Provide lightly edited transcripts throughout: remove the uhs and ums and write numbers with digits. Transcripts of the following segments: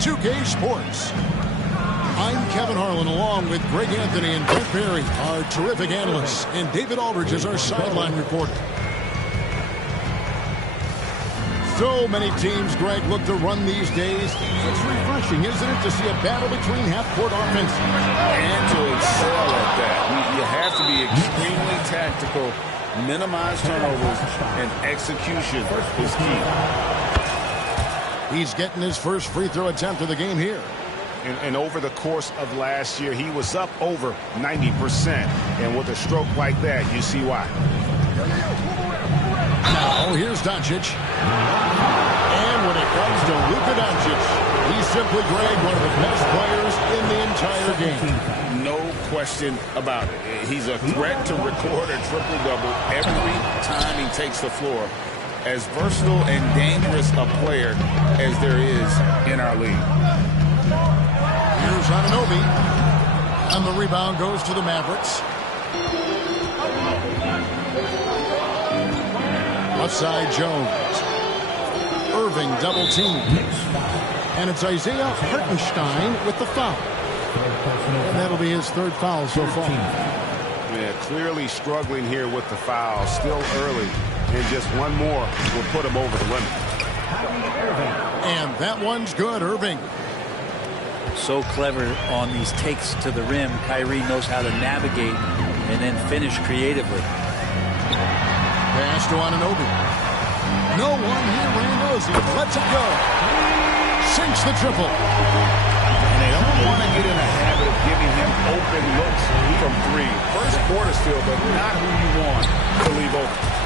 2K Sports. I'm Kevin Harlan, along with Greg Anthony and Brent Berry, our terrific analysts, and David Aldridge is our sideline reporter. So many teams, Greg, look to run these days. It's refreshing, isn't it, to see a battle between half-court offense? And to excel at that. You have to be extremely tactical, minimize turnovers, and execution is key. He's getting his first free throw attempt of the game here. And over the course of last year, he was up over 90%. And with a stroke like that, you see why. Now, here's Doncic. And when it comes to Luka Doncic, he's simply, Greg, one of the best players in the entire game. No question about it. He's a threat to record a triple-double every time he takes the floor. As versatile and dangerous a player as there is in our league. Here's Anunoby. And the rebound goes to the Mavericks. Left side, Jones. Irving double team. And it's Isaiah Hartenstein with the foul. And that'll be his third foul so far. Yeah, clearly struggling here with the foul. Still early. And just one more will put him over the limit. And that one's good, Irving. So clever on these takes to the rim. Kyrie knows how to navigate and then finish creatively. Pass to Anunoby. No one here, Randall, he lets it go. Sinks the triple. And they don't want to get in a habit of giving him open looks from three. First quarter still, but not who you want to leave open.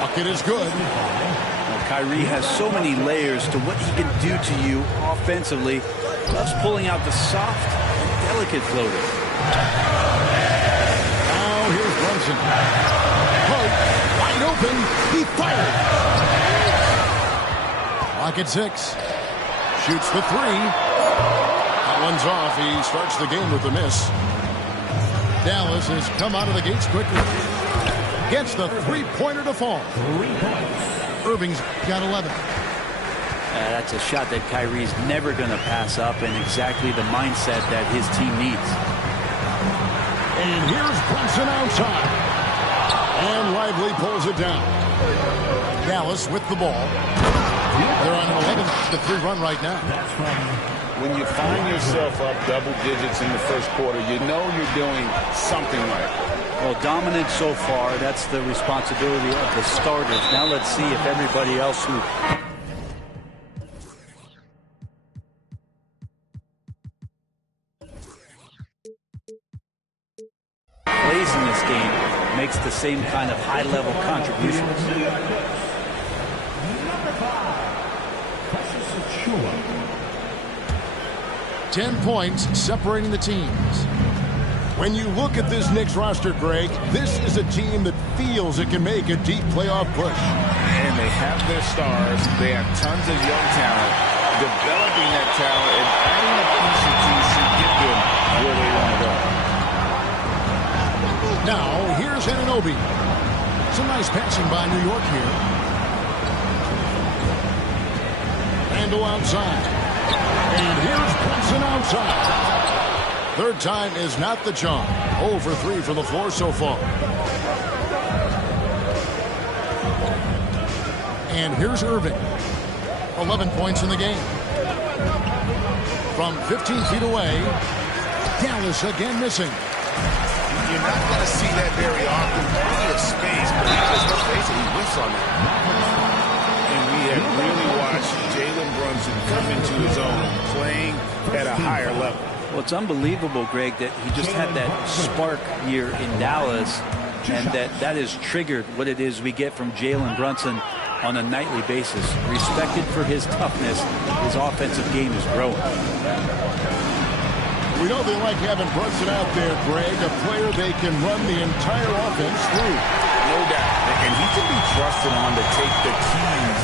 Bucket is good. Well, Kyrie has so many layers to what he can do to you offensively. Loves pulling out the soft and delicate floater. Now here's Brunson. Pope, wide open. He fires. Lock at 6. Shoots the 3. That one's off. He starts the game with a miss. Dallas has come out of the gates quickly. Gets the three-pointer to fall. Irving's got 11. That's a shot that Kyrie's never going to pass up, and exactly the mindset that his team needs. And here's Brunson outside. And Lively pulls it down. Dallas with the ball. They're on an 11-3 run right now. When you find yourself up double digits in the first quarter, you know you're doing something right. Well, dominant so far. That's the responsibility of the starters. Now let's see if everybody else who plays in this game makes the same kind of high-level contributions. 10 points separating the teams. When you look at this Knicks roster, Greg, this is a team that feels it can make a deep playoff push. And they have their stars. They have tons of young talent. Developing that talent and adding a piece or two should get them where they want to go. Now, here's Anunoby. Some nice passing by New York here. Randall outside. And here's Brunson outside. Third time is not the charm. 0 for 3 from the floor so far. And here's Irving. 11 points in the game. From 15 feet away, Dallas again missing. You're not going to see that very often. Plenty of space, but let's face it, he whiffs on that. And we have really watched Jalen Brunson come into his own, playing at a higher level. Well, it's unbelievable, Greg, that he just had that spark here in Dallas, and that has triggered what it is we get from Jalen Brunson on a nightly basis. Respected for his toughness, his offensive game is growing. We know they like having Brunson out there, Greg, a player they can run the entire offense through. No doubt. And he can be trusted on to take the keys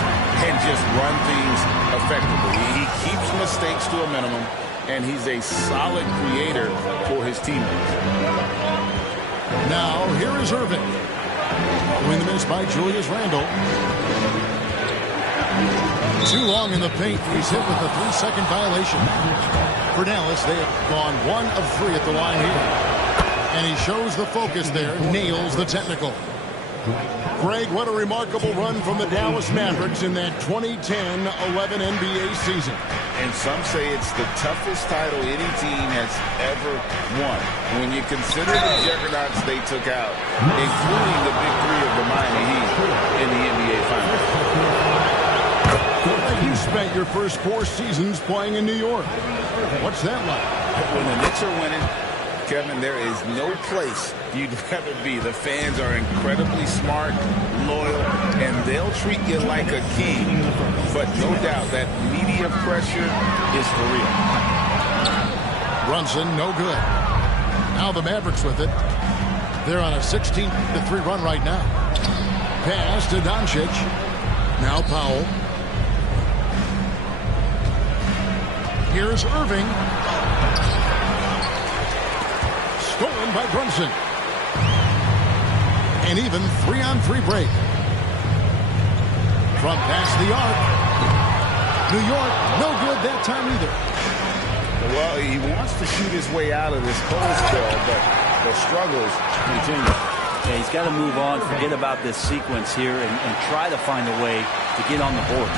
and just run things effectively. He keeps mistakes to a minimum, and he's a solid creator for his teammates. Now, here is Irving. Following the miss by Julius Randle. Too long in the paint. He's hit with a 3-second violation. For Dallas, they have gone 1 of 3 at the line here. And he shows the focus there, nails the technical. Greg, what a remarkable run from the Dallas Mavericks in that 2010-11 NBA season. And some say it's the toughest title any team has ever won. When you consider the juggernauts they took out, including the big 3 of the Miami Heat in the NBA Finals. You spent your first 4 seasons playing in New York. What's that like? When the Knicks are winning, Kevin, there is no place you'd rather be. The fans are incredibly smart, loyal, and they'll treat you like a king. But no doubt that media pressure is for real. Brunson, no good. Now the Mavericks with it. They're on a 16-3 run right now. Pass to Doncic. Now Powell. Here's Irving. Stolen by Brunson. An even 3-on-3 break. From past the arc. New York, no good that time either. Well, he wants to shoot his way out of this cold spell, but the struggles continue. Yeah, he's got to move on, forget about this sequence here, and try to find a way to get on the board.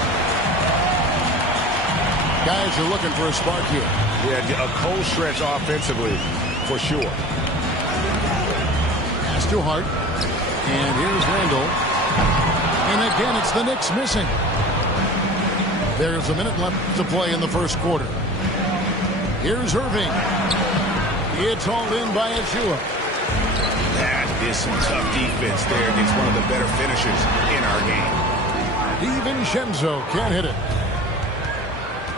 Guys are looking for a spark here. Yeah, a cold stretch offensively, for sure. Pass to Hart. And here's Randall. And again, it's the Knicks missing. There's a minute left to play in the first quarter. Here's Irving. It's hauled in by Achua. That is some tough defense there against one of the better finishers in our game. DiVincenzo can't hit it.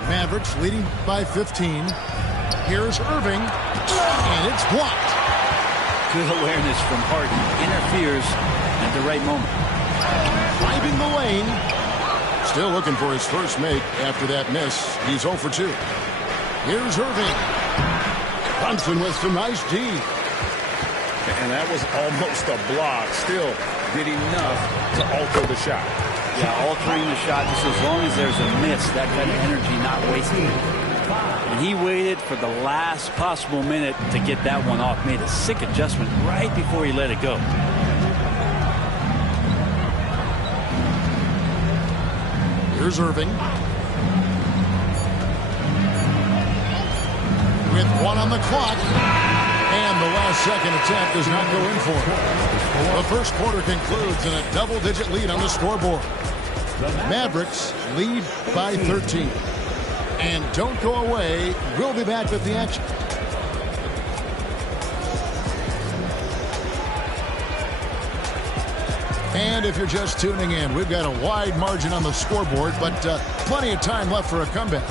Mavericks leading by 15. Here's Irving. And it's blocked. Good awareness from Harden. Interferes at the right moment. Driving the lane. Still looking for his first make after that miss. He's 0 for 2. Here's Irving. Brunson with some nice D. And that was almost a block. Still did enough to alter the shot. Yeah, altering the shot just as long as there's a miss. That kind of energy not wasted. And he waited for the last possible minute to get that one off. Made a sick adjustment right before he let it go. Here's Irving. With 1 on the clock. And the last second attempt does not go in for it. The first quarter concludes in a double-digit lead on the scoreboard. Mavericks lead by 13. And don't go away. We'll be back with the action. And if you're just tuning in, we've got a wide margin on the scoreboard, but plenty of time left for a comeback.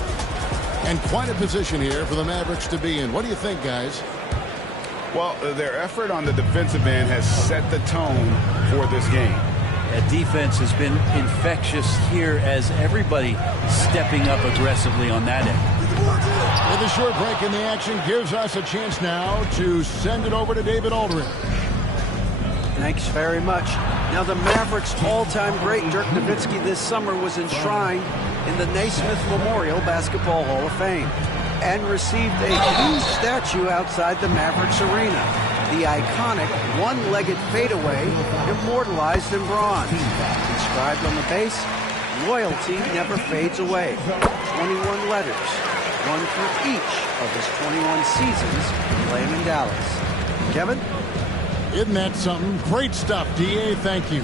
And quite a position here for the Mavericks to be in. What do you think, guys? Well, their effort on the defensive end has set the tone for this game. That defense has been infectious here as everybody stepping up aggressively on that end. With a short break in the action gives us a chance now to send it over to David Aldridge. Thanks very much. Now the Mavericks' all-time great Dirk Nowitzki this summer was enshrined in the Naismith Memorial Basketball Hall of Fame and received a huge statue outside the Mavericks arena. The iconic one-legged fadeaway immortalized in bronze. Inscribed on the base, loyalty never fades away. 21 letters, one for each of his 21 seasons playing in Dallas. Kevin? Isn't that something? Great stuff, D.A. Thank you.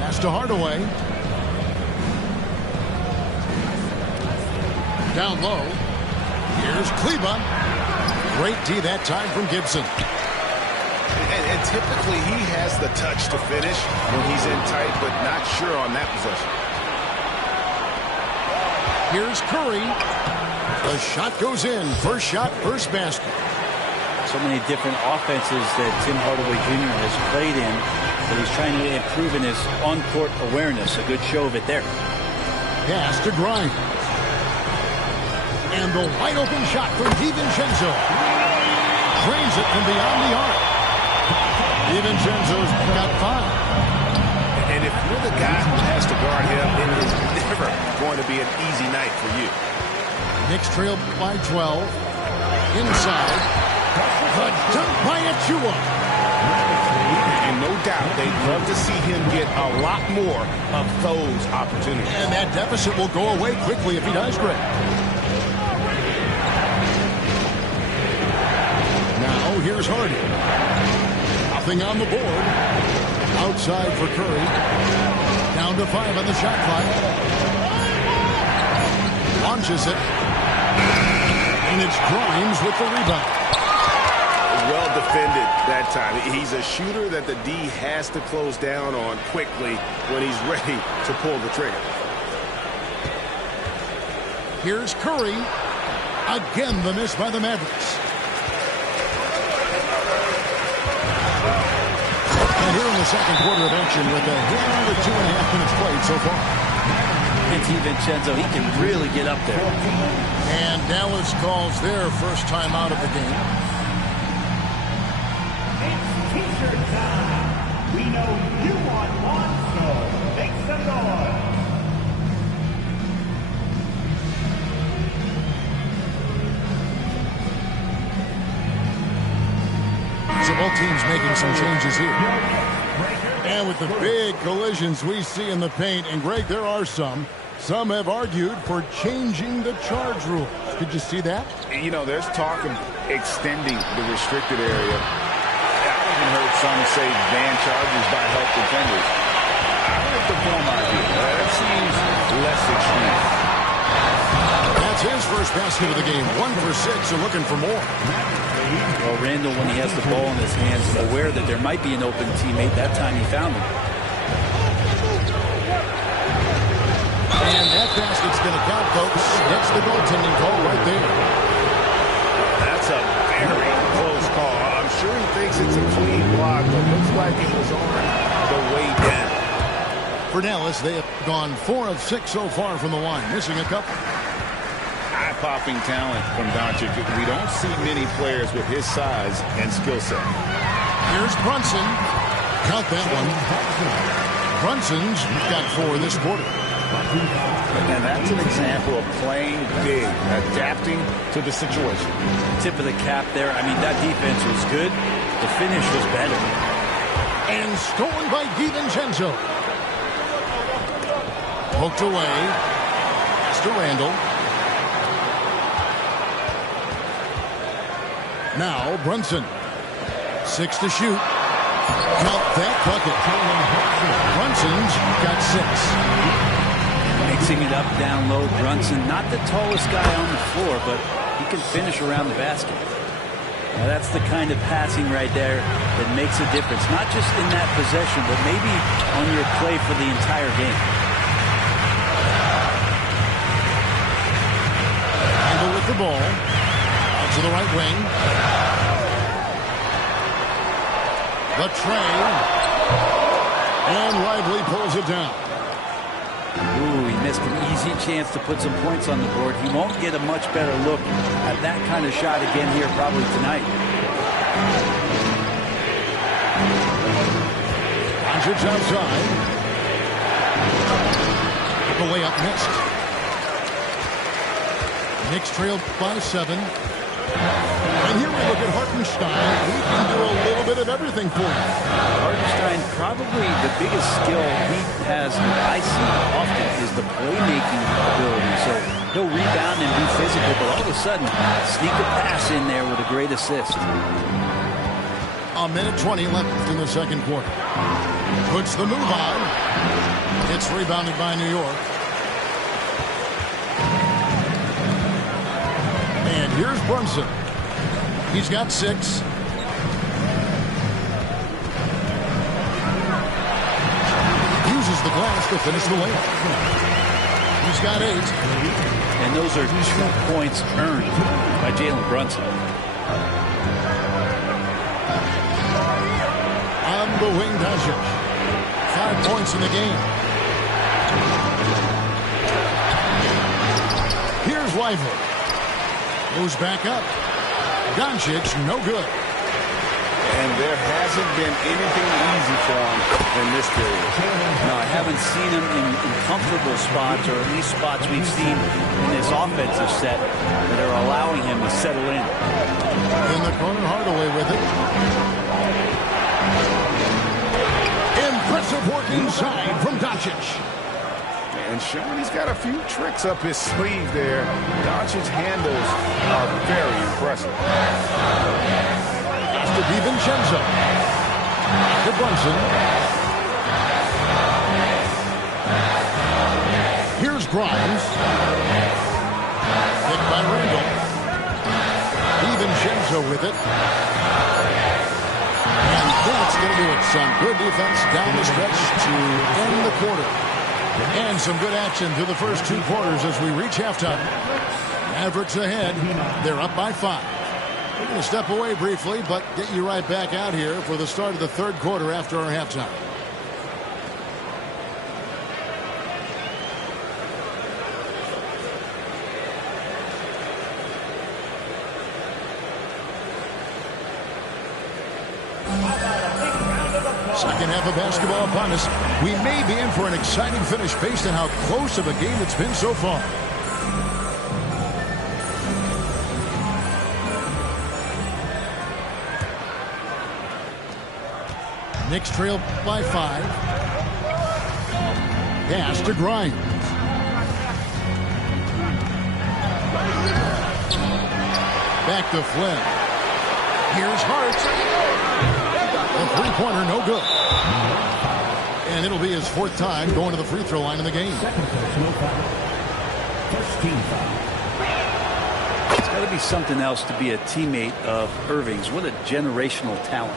Pass to Hardaway. Down low. Here's Kleba. Great D that time from Gibson. And typically he has the touch to finish when he's in tight, but not sure on that possession. Here's Curry. The shot goes in. First shot, first basket. So many different offenses that Tim Hardaway Jr. has played in, but he's trying to improve in his on-court awareness. A good show of it there. Pass to Grimes. And the wide-open shot from DiVincenzo. Drains it from beyond the arc. DiVincenzo's got 5. And if you're you're the guy who has to guard him, it is never going to be an easy night for you. Knicks trail by 12. Inside. The dunk by Achua. And no doubt, they'd love to see him get a lot more of those opportunities. And that deficit will go away quickly if he does, Greg. Now, here's Hardy. Nothing on the board. Outside for Curry. Down to 5 on the shot clock. Launches it. And it's Grimes with the rebound. Well defended that time. He's a shooter that the D has to close down on quickly when he's ready to pull the trigger. Here's Curry. Again, the miss by the Mavericks. And here in the second quarter of action with a 2.5 minutes played so far. And DiVincenzo, he can really get up there. And Dallas calls their first time out of the game. T-shirt time. We know you want one, so make some noise. So both teams making some changes here. And with the big collisions we see in the paint, and Greg, there are some have argued for changing the charge rule. Did you see that? You know, there's talk of extending the restricted area. I've heard some say ban charges by help defenders. I like the former idea. That seems less extreme. That's his first basket of the game. 1 for 6 and looking for more. Well, Randall, when he has the ball in his hands, is aware that there might be an open teammate. That time he found him. And that basket's going to count, folks. That's the goaltending call right there. That's a very close call. I'm sure he thinks it's a clean block, but looks like it was on the way down. For Dallas, they have gone 4 of 6 so far from the line, missing a couple. Eye-popping talent from Doncic. We don't see many players with his size and skill set. Here's Brunson. Count that one. Brunson's got 4 this quarter. And that's an example of playing big, adapting to the situation. Tip of the cap there. I mean, that defense was good. The finish was better. And stolen by DiVincenzo. Poked away. Pass to Randall. Now Brunson. 6 to shoot. Count that bucket. Brunson's got 6. Mixing it up down low. Brunson, not the tallest guy on the floor, but he can finish around the basket. Now that's the kind of passing right there that makes a difference. Not just in that possession, but maybe on your play for the entire game. Handle with the ball. Out to the right wing. The tray. And Lively pulls it down. Ooh, he missed an easy chance to put some points on the board. He won't get a much better look at that kind of shot again here probably tonight. Doncic outside. The layup missed. Knicks trailed by 7. And here we look at Hartenstein. He can do a little bit of everything for him. Hartenstein, probably the biggest skill he has that I see often is the playmaking ability. So he'll rebound and be physical, but all of a sudden, sneak a pass in there with a great assist. A minute 20 left in the second quarter. Puts the move on. It's rebounded by New York. And here's Brunson. He's got 6. Uses the glass to finish the layup. He's got 8. And those are 2 points earned by Jalen Brunson. On the wing, Doncic. 5 points in the game. Here's Lively. Moves back up. Doncic, no good. And there hasn't been anything easy for him in this period. No, I haven't seen him in comfortable spots, or at least spots we've seen in this offensive set that are allowing him to settle in. In the corner, Hardaway with it. Impressive work inside from Doncic. And showing he's got a few tricks up his sleeve there. Doncic's handles are very impressive. To DiVincenzo. To Brunson. Here's Grimes. Picked by Randall. DiVincenzo with it. And that's going to do it. Some good defense down the stretch to end the quarter. And some good action through the first 2 quarters as we reach halftime. Mavericks ahead. They're up by 5. We're going to step away briefly, but get you right back out here for the start of the 3rd quarter after our halftime. Second half of basketball upon us. We may be in for an exciting finish based on how close of a game it's been so far. Knicks trail by 5. Pass to Grimes. Back to Flynn. Here's Hart. The three-pointer, no good. And it'll be his 4th time going to the free throw line in the game. It's got to be something else to be a teammate of Irving's. What a generational talent.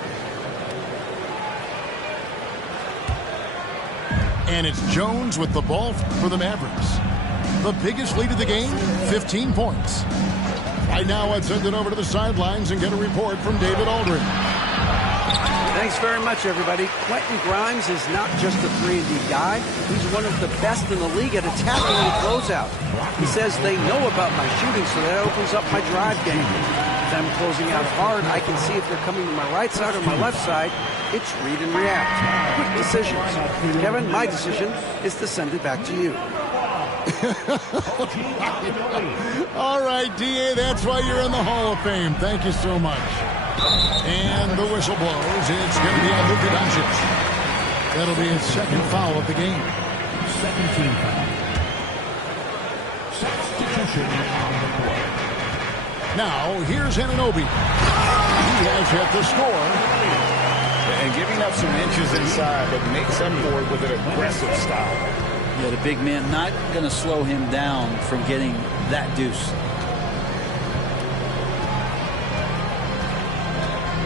And it's Jones with the ball for the Mavericks. The biggest lead of the game, 15 points. Right now, I'd send it over to the sidelines and get a report from David Aldridge. Thanks very much, everybody. Quentin Grimes is not just a 3-and-D guy. He's one of the best in the league at attacking the closeout. He says they know about my shooting, so that opens up my drive game. As I'm closing out hard, I can see if they're coming to my right side or my left side. It's read and react. Quick decisions. Kevin, my decision is to send it back to you. All right, D.A., that's why you're in the Hall of Fame. Thank you so much. And the whistle blows. It's going to be on Luka Doncic. That'll be his 2nd foul of the game. 17 foul. Substitution on the court. Now, here's Anunoby. He has hit the score. And giving up some inches inside, but makes up for it with an aggressive style. Yeah, the big man not going to slow him down from getting that deuce.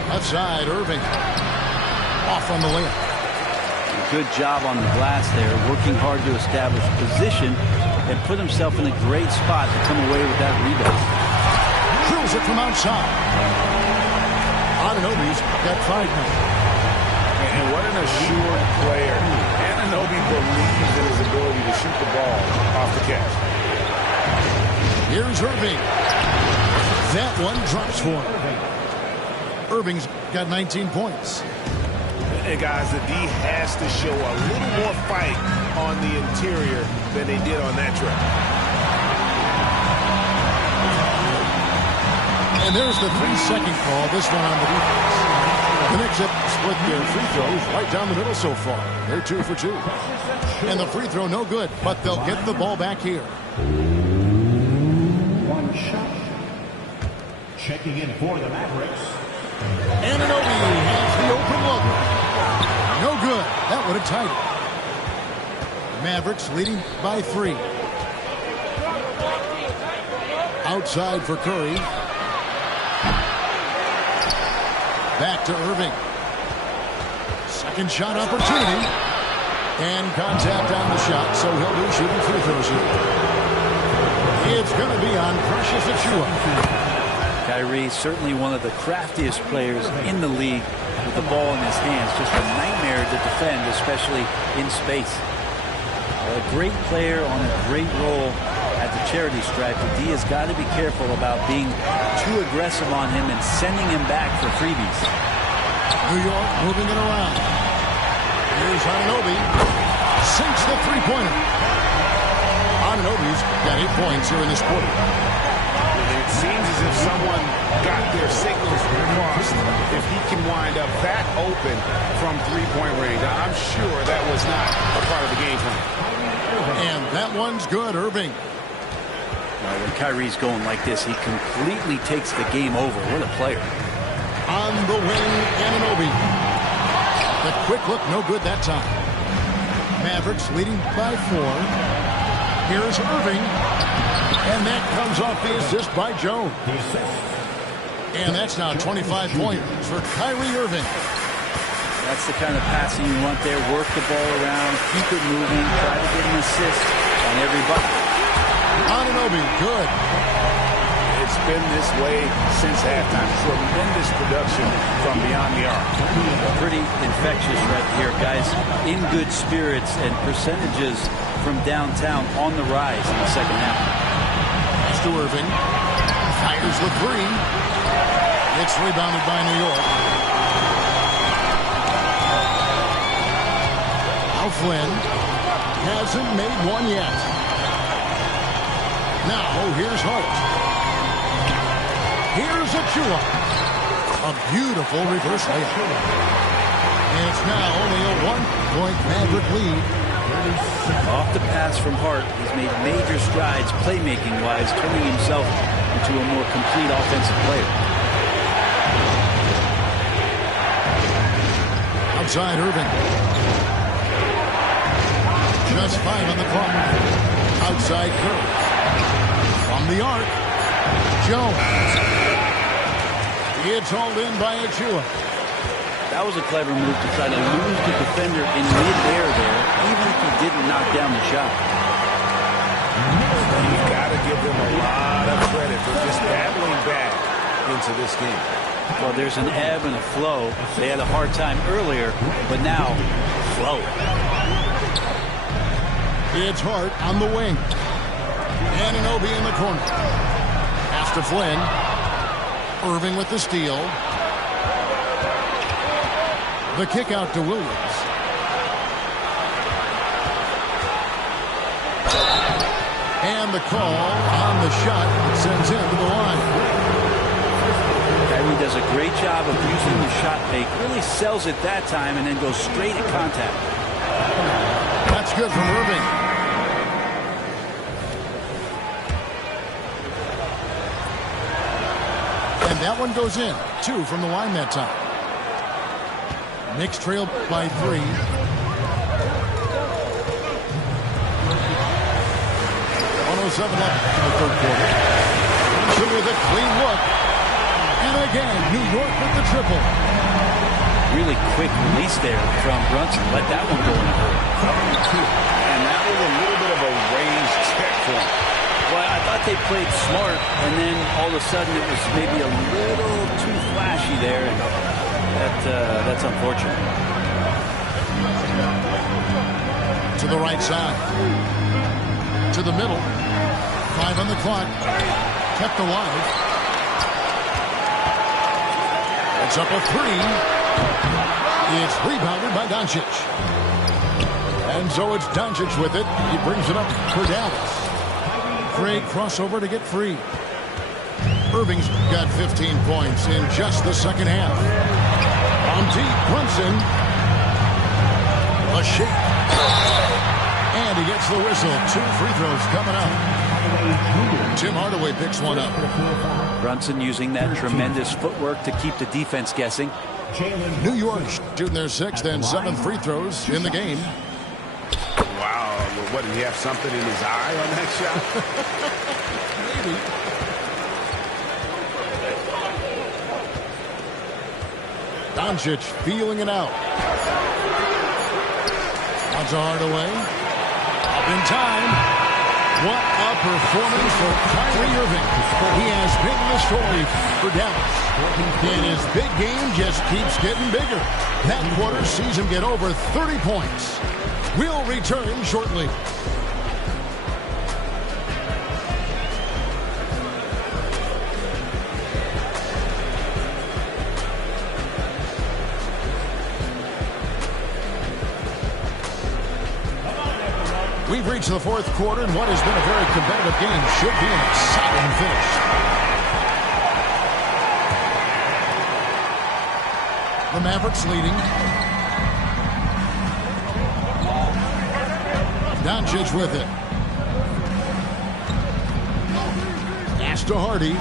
Outside, Irving. Off on the layup. Good job on the glass there, working hard to establish position and put himself in a great spot to come away with that rebound. Drills it from outside. Anunoby's got 5 now. And what an assured player. Anunoby believes in his ability to shoot the ball off the catch. Here's Irving. That one drops for him. Irving's got 19 points. And guys, the D has to show a little more fight on the interior than they did on that trip. And there's the 3-second call. This one on the defense. The Knicks have split their free throws right down the middle so far. They're 2 for 2. And the free throw no good, but they'll get the ball back here. 1 shot. Checking in for the Mavericks. Anunoby has the open look. No good. That would have tied it. Mavericks leading by 3. Outside for Curry. Back to Irving. Second shot opportunity. And contact on the shot, so he'll be shooting free throws here. It's going to be on Precious Achiuwa. Kyrie, certainly one of the craftiest players in the league with the ball in his hands. Just a nightmare to defend, especially in space. A great player on a great role at the charity stripe. The D has got to be careful about being too aggressive on him and sending him back for freebies. New York moving it around. Here's Anunoby. Sinks the three-pointer. Anunoby's got 8 points here in this quarter. It seems as if someone got their signals crossed. If he can wind up that open from three-point range, I'm sure that was not a part of the game plan. And that one's good, Irving. When Kyrie's going like this, he completely takes the game over. What a player. On the wing, Anunoby. The quick look, no good that time. Mavericks leading by 4. Here's Irving. And that comes off the assist by Jones. And that's now 25 points for Kyrie Irving. That's the kind of passing you want there. Work the ball around, keep it moving, try to get an assist on every bucket. Anunoby, good. It's been this way since halftime. Tremendous production from beyond the arc. Pretty infectious right here, guys. In good spirits and percentages from downtown on the rise in the second half. Pass to Irving. Fires the three. It's rebounded by New York. Now Flynn hasn't made one yet. Now here's Hart. Here's Achua. A beautiful reverse layup. And it's now only a 1-point Maverick lead. Off the pass from Hart, he's made major strides playmaking-wise, turning himself into a more complete offensive player. Outside Irving. Just 5 on the clock. Outside Curry. From the arc. Jones. It's hauled in by Achua. That was a clever move to try to lose the defender in mid-air there, even if he didn't knock down the shot. You've got to give them a lot of credit for just battling back into this game. Well, there's an ebb and a flow. They had a hard time earlier, but now, flow. It's Hart on the wing. Anunoby in the corner. Pass to Flynn. Irving with the steal. The kick out to Williams. And the call on the shot that sends him to the line. Kyrie does a great job of using the shot fake. Really sells it that time and then goes straight at contact. That's good from Irving. And that one goes in. 2 from the line that time. Knicks trail by 3. 1:07 left in the third quarter. Brunson with a clean look. And again, New York with the triple. Really quick release there from Brunson. Let that one go in a hurry. And that was a little bit of a range check for him. Well, I thought they played smart, and then all of a sudden it was maybe a little too flashy there. And that's unfortunate. To the right side. To the middle. 5 on the clock. Kept alive. It's up a 3. It's rebounded by Doncic. And so it's Doncic with it. He brings it up for Dallas. Great crossover to get free. Irving's got 15 points in just the second half. On deep, Brunson. A shake. And he gets the whistle. 2 free throws coming up. Tim Hardaway picks one up. Brunson using that tremendous footwork to keep the defense guessing. New York shooting their 6th and 7th free throws in the game. Wow. What, did he have something in his eye on that shot? Maybe. Doncic feeling it out. Out to Hardaway. Up in time. What a performance for Kyrie Irving. He has been the story for Dallas. And his big game just keeps getting bigger. That quarter sees him get over 30 points. We'll return shortly. We've reached the fourth quarter, and what has been a very competitive game should be an exciting finish. The Mavericks leading. Doncic with it. Pass to Hardy.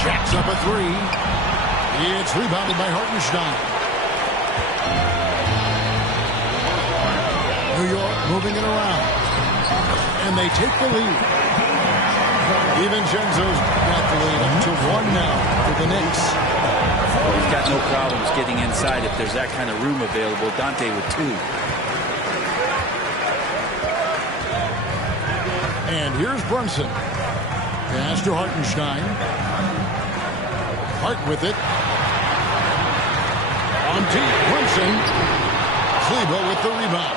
Jacks up a three. It's rebounded by Hartenstein. New York moving it around. And they take the lead. DiVincenzo's got the lead up to 1 now for the Knicks. Well, he's got no problems getting inside if there's that kind of room available. Dante with 2. And here's Brunson. Pass to Hartenstein. Hart with it. On deep, Brunson. Kleber with the rebound.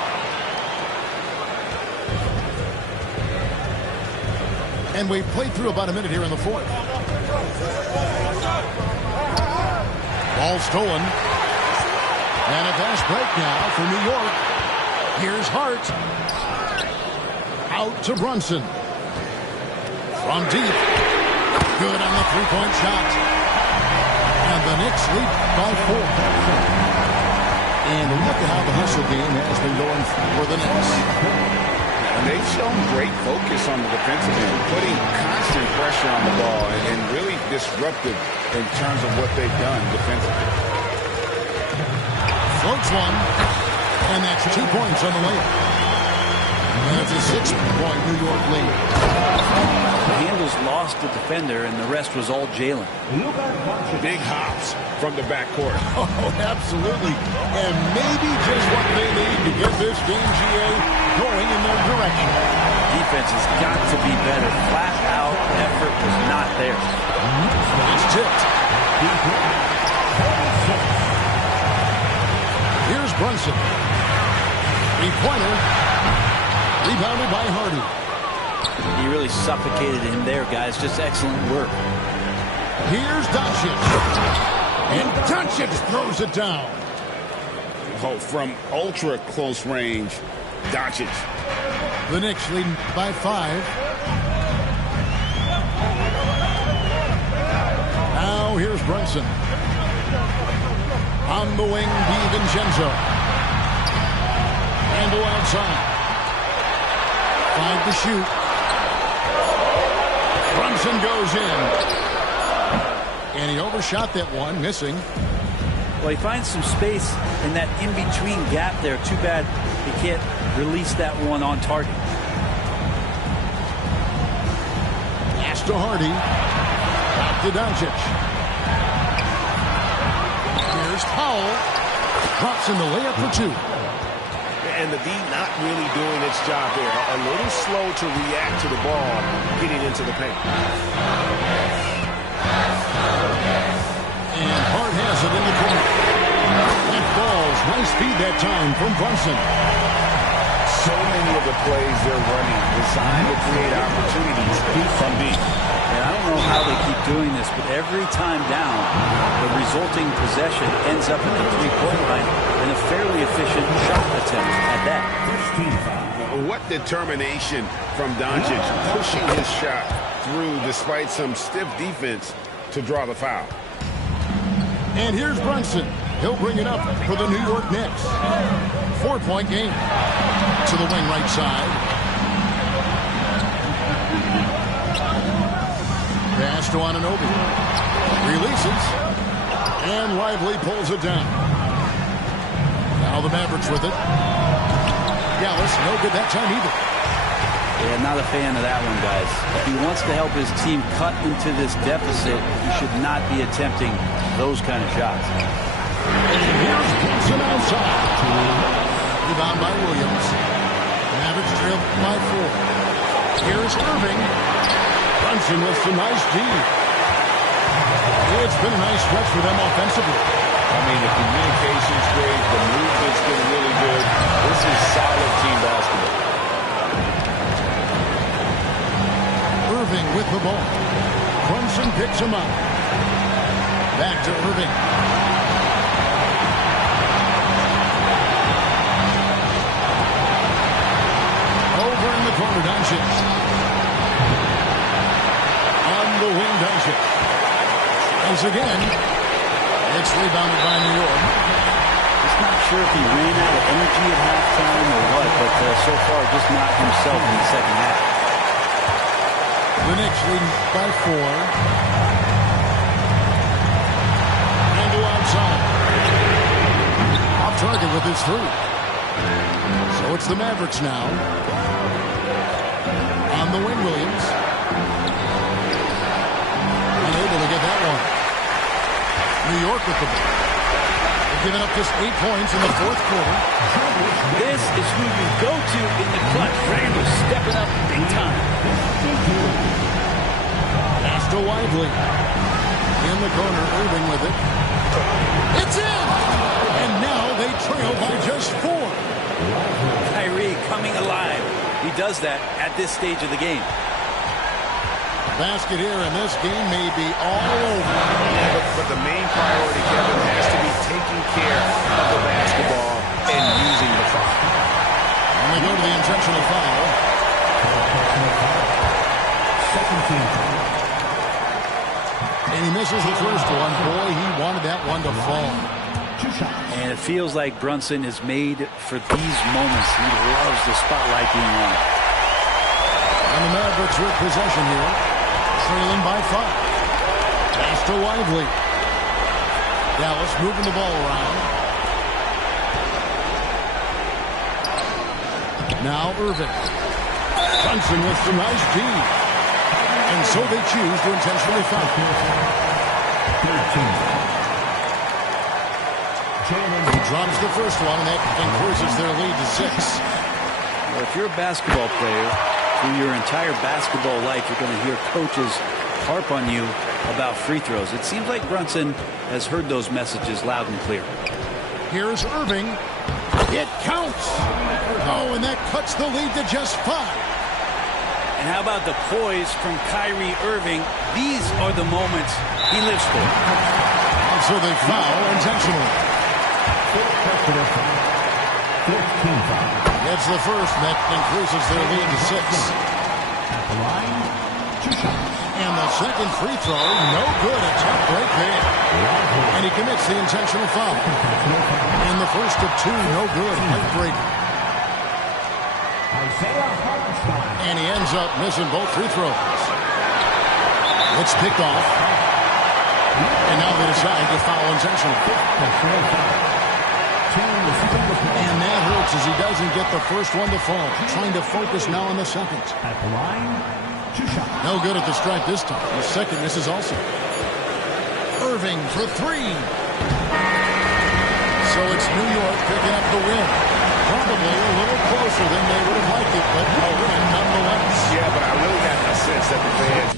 And we've played through about a minute here in the fourth. Ball stolen. And a fast break now for New York. Here's Hart. Out to Brunson. From deep. Good on the three-point shot. And the Knicks lead by 4. And look at how the hustle game has been going for the Knicks. And they've shown great focus on the defensive end, putting constant pressure on the ball and really disruptive in terms of what they've done defensively. Floats one. And that's 2 points on the layup. And it's a 6-point New York lead. The handles lost the defender, and the rest was all Jalen. Big hops from the backcourt. Oh, absolutely. And maybe just what they need to get this game, GA, going in their direction. Defense has got to be better. Flat out effort was not there. It's tipped. Here's Brunson. 3-pointer. Rebounded by Hardy. He really suffocated him there, guys. Just excellent work. Here's Doncic. And Doncic throws it down. Oh, from ultra close range, Doncic. The Knicks leading by 5. Now here's Brunson. On the wing, DiVincenzo. Randle outside. 5 to shoot. Brunson goes in. And he overshot that one, missing. Well, he finds some space in that in-between gap there. Too bad he can't release that one on target. Pass to Hardy. Back to Doncic. Here's Powell. Drops in the layup for 2. And the D not really doing its job there. A little slow to react to the ball getting into the paint. And Hart has it in the corner. That ball's nice feed that time from Brunson. So many of the plays they're running designed to create opportunities from deep. And I don't know how they keep doing this, but every time down, the resulting possession ends up at the three-point line and a fairly efficient shot attempt at that. What determination from Doncic, pushing his shot through despite some stiff defense to draw the foul. And here's Brunson. He'll bring it up for the New York Knicks. 4-point game. To the wing right side. Pass to Anunoby. Releases. And Lively pulls it down. Now the Mavericks with it. Dallas, no good that time either. Yeah, not a fan of that one, guys. If he wants to help his team cut into this deficit, he should not be attempting those kind of shots. And here's Brunson outside. Rebound by Williams. Mavericks trail by 4. Here's Irving. Brunson with some nice D. It's been a nice stretch for them offensively. I mean, the communication's great. The movement's been really good. This is solid team basketball. Irving with the ball. Brunson picks him up. Back to Irving. Over the corner, Doncic. On the wing, Doncic. Tries again. It's rebounded by New York. Just not sure if he ran out of energy at halftime or what, but so far just not himself in the second half. The Knicks leading by 4. And to outside. Off target with his 3. So it's the Mavericks now. On the wing, Williams. Unable to get that one. New York with the ball. They've given up just 8 points in the fourth quarter. This is who you go to in the clutch. Randall stepping up big time. Pass to Lively. In the corner, Irving with it. It's in! And now they trail by just 4. Kyrie coming alive. He does that at this stage of the game. Basket here, and this game may be all over. But the main priority, Kevin, has to be taking care of the basketball and using the foul. And they go to the intentional foul. Second team. And he misses the first one. Boy, he wanted that one to fall. And it feels like Brunson is made for these moments. He loves the spotlight being on. And the Mavericks with possession here. Trailing by 5. Pass to Lively. Dallas moving the ball around. Now Irving. Brunson with some nice D. And so they choose to intentionally foul. 13. He drops the first one, and that increases their lead to 6. Well, if you're a basketball player, through your entire basketball life, you're going to hear coaches harp on you about free throws. It seems like Brunson has heard those messages loud and clear. Here's Irving. It counts. Oh, and that cuts the lead to just 5. And how about the poise from Kyrie Irving? These are the moments he lives for. And so they foul intentionally. 15 foul. That's the first, that increases their lead to 6. At the line, 2 shots. And the second free throw, no good. A tough break there. And he commits the intentional foul. And the first of 2, no good. Heartbreaker. And he ends up missing both free throws. It's picked off. And now they decide to foul intentionally. And that hurts as he doesn't get the first one to fall. Trying to focus now on the second. At the line, 2 shots. No good at the strike this time. The second misses also. Irving for 3. So it's New York picking up the win. Probably a little closer than they would have liked it, but a win nonetheless. Yeah, but I really got the sense that the fans